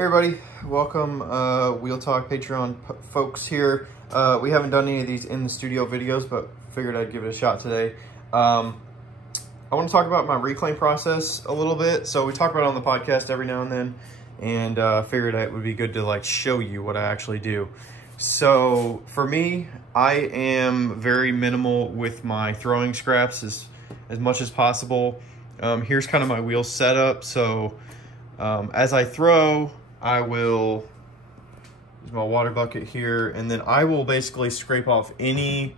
Hey everybody, welcome Wheel Talk Patreon folks here. We haven't done any of these in the studio videos, but figured I'd give it a shot today. I want to talk about my reclaim process a little bit. So we talk about it on the podcast every now and then, and figured it would be good to like show you what I actually do. So for me, I am very minimal with my throwing scraps as much as possible. Here's kind of my wheel setup. So as I throw, I will use my water bucket here, and then I will basically scrape off any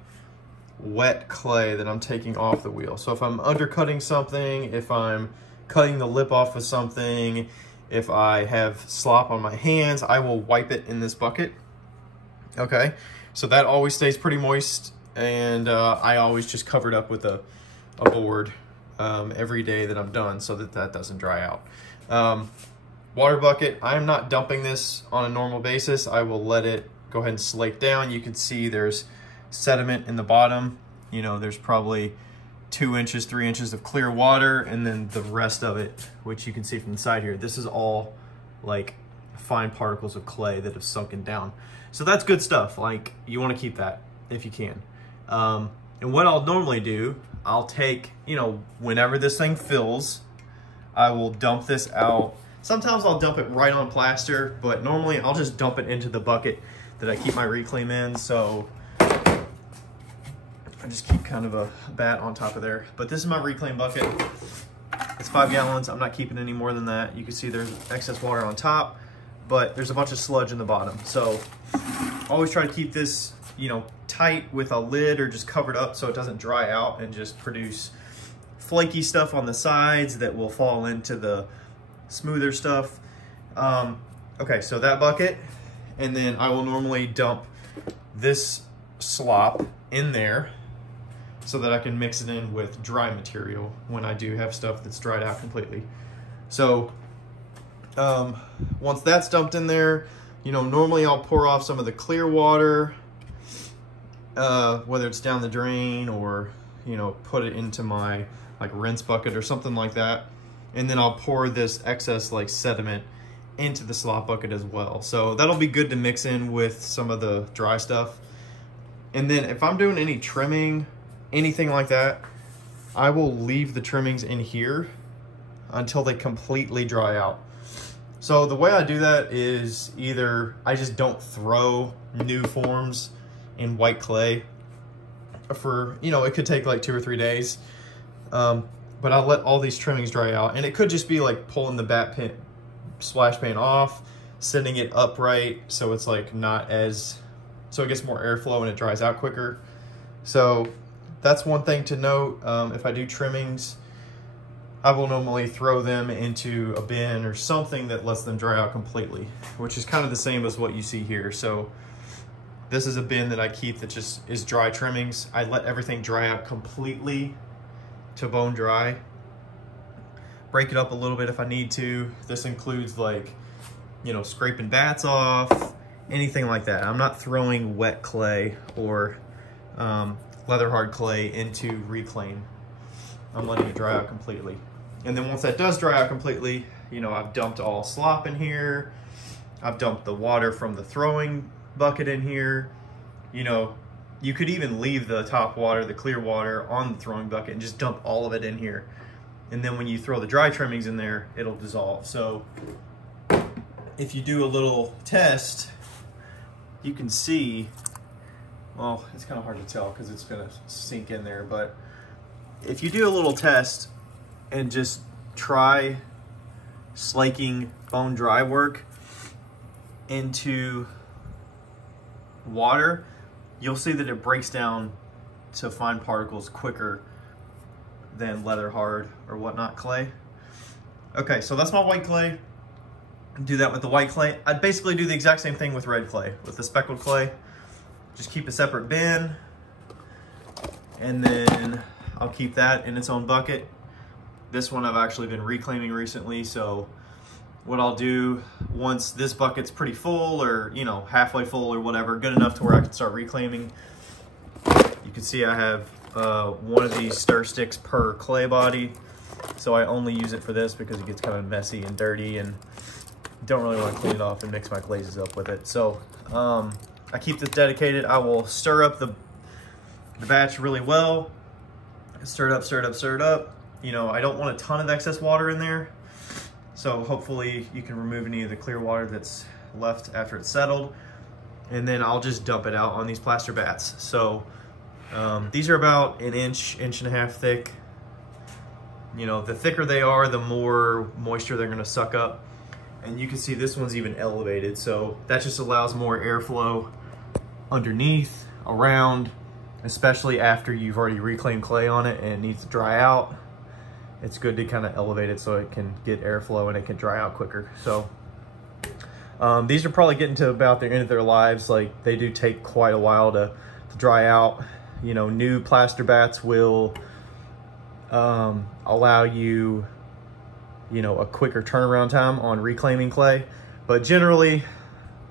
wet clay that I'm taking off the wheel. So if I'm undercutting something, if I'm cutting the lip off of something, if I have slop on my hands, I will wipe it in this bucket. Okay, so that always stays pretty moist, and I always just cover it up with a board every day that I'm done so that doesn't dry out. Water bucket, I am not dumping this on a normal basis. I will let it go ahead and slake down. You can see there's sediment in the bottom. You know, there's probably 2 inches, 3 inches of clear water, and then the rest of it, which you can see from the side here, this is all like fine particles of clay that have sunken down. So that's good stuff. Like, you want to keep that if you can. And what I'll normally do, I'll take, you know, whenever this thing fills, I will dump this out. Sometimes I'll dump it right on plaster, but normally I'll just dump it into the bucket that I keep my reclaim in. So I just keep kind of a bat on top of there. But this is my reclaim bucket. It's 5 gallons. I'm not keeping any more than that. You can see there's excess water on top, but there's a bunch of sludge in the bottom. So always try to keep this, you know, tight with a lid or just covered up so it doesn't dry out and just produce flaky stuff on the sides that will fall into the smoother stuff. Okay, so that bucket, and then I will normally dump this slop in there so that I can mix it in with dry material when I do have stuff that's dried out completely. So once that's dumped in there, you know, normally I'll pour off some of the clear water, whether it's down the drain or, you know, put it into my like rinse bucket or something like that. And then I'll pour this excess like sediment into the slop bucket as well. So that'll be good to mix in with some of the dry stuff. And then if I'm doing any trimming, anything like that, I will leave the trimmings in here until they completely dry out. So the way I do that is either I just don't throw new forms in white clay for, you know, it could take like 2 or 3 days. But I'll let all these trimmings dry out, and it could just be like pulling the bat pin, splash pan off, sending it upright so it's like not as, so it gets more airflow and it dries out quicker. So that's one thing to note. If I do trimmings, I will normally throw them into a bin or something that lets them dry out completely, which is kind of the same as what you see here. So this is a bin that I keep that just is dry trimmings. I let everything dry out completely to bone dry. Break it up a little bit if I need to. This includes like, you know, scraping bats off, anything like that. I'm not throwing wet clay or leather hard clay into reclaim. I'm letting it dry out completely. And then once that does dry out completely, you know, I've dumped all slop in here. I've dumped the water from the throwing bucket in here. You know, you could even leave the top water, the clear water, on the throwing bucket and just dump all of it in here. And then when you throw the dry trimmings in there, it'll dissolve. So if you do a little test, you can see, well, it's kind of hard to tell because it's gonna sink in there, but if you do a little test and just try slaking bone dry work into water, you'll see that it breaks down to fine particles quicker than leather hard or whatnot clay. Okay, so that's my white clay. Do that with the white clay. I'd basically do the exact same thing with red clay, with the speckled clay. Just keep a separate bin, and then I'll keep that in its own bucket. This one I've actually been reclaiming recently, so what I'll do once this bucket's pretty full, or, you know, halfway full or whatever, good enough to where I can start reclaiming. You can see I have one of these stir sticks per clay body, so I only use it for this because it gets kind of messy and dirty, and don't really want to clean it off and mix my glazes up with it. So I keep this dedicated. I will stir up the batch really well. Stir it up, stir it up, stir it up. You know, I don't want a ton of excess water in there. So hopefully you can remove any of the clear water that's left after it's settled. And then I'll just dump it out on these plaster bats. So these are about an inch, inch and a half thick. You know, the thicker they are, the more moisture they're gonna suck up. And you can see this one's even elevated. So that just allows more airflow underneath, around, especially after you've already reclaimed clay on it and it needs to dry out. It's good to kind of elevate it so it can get airflow and it can dry out quicker. So these are probably getting to about the end of their lives. Like, they do take quite a while to dry out. You know, new plaster bats will allow you, you know, a quicker turnaround time on reclaiming clay. But generally,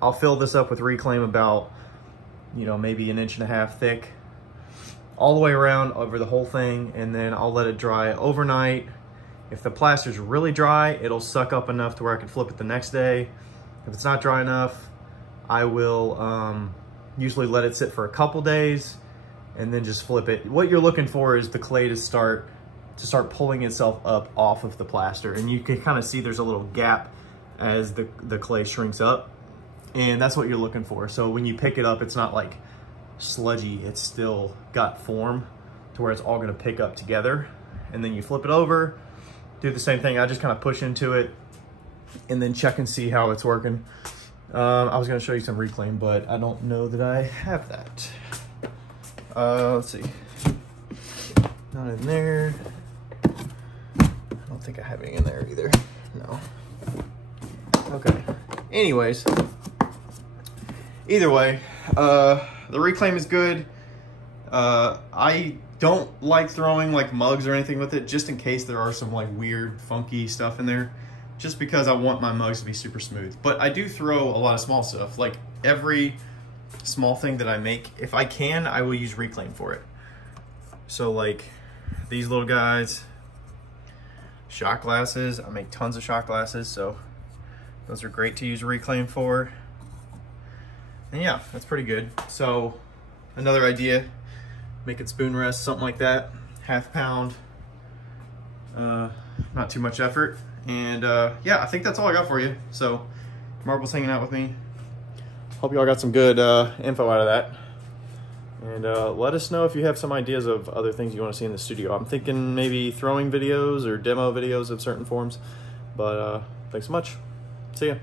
I'll fill this up with reclaim about, you know, maybe an inch and a half thick, all the way around over the whole thing, and then I'll let it dry overnight. If the plaster's really dry, it'll suck up enough to where I can flip it the next day. If it's not dry enough, I will usually let it sit for a couple days and then just flip it. What you're looking for is the clay to start pulling itself up off of the plaster, and you can kind of see there's a little gap as the clay shrinks up, and that's what you're looking for. So when you pick it up, it's not like sludgy, it's still got form to where it's all going to pick up together. And then you flip it over, do the same thing. I just kind of push into it and then check and see how it's working. I was going to show you some reclaim, but I don't know that I have that. Let's see, not in there. I don't think I have any in there either. No. Okay, anyways, either way, the reclaim is good. I don't like throwing like mugs or anything with it, just in case there are some like weird, funky stuff in there, just because I want my mugs to be super smooth. But I do throw a lot of small stuff. Like every small thing that I make, if I can, I will use reclaim for it. So like these little guys, shot glasses, I make tons of shot glasses, so those are great to use reclaim for. And yeah, that's pretty good. So another idea, making spoon rests, something like that, half pound, not too much effort. And yeah, I think that's all I got for you. So Marble's hanging out with me. Hope y'all got some good info out of that. And let us know if you have some ideas of other things you want to see in the studio. I'm thinking maybe throwing videos or demo videos of certain forms. But thanks so much. See ya.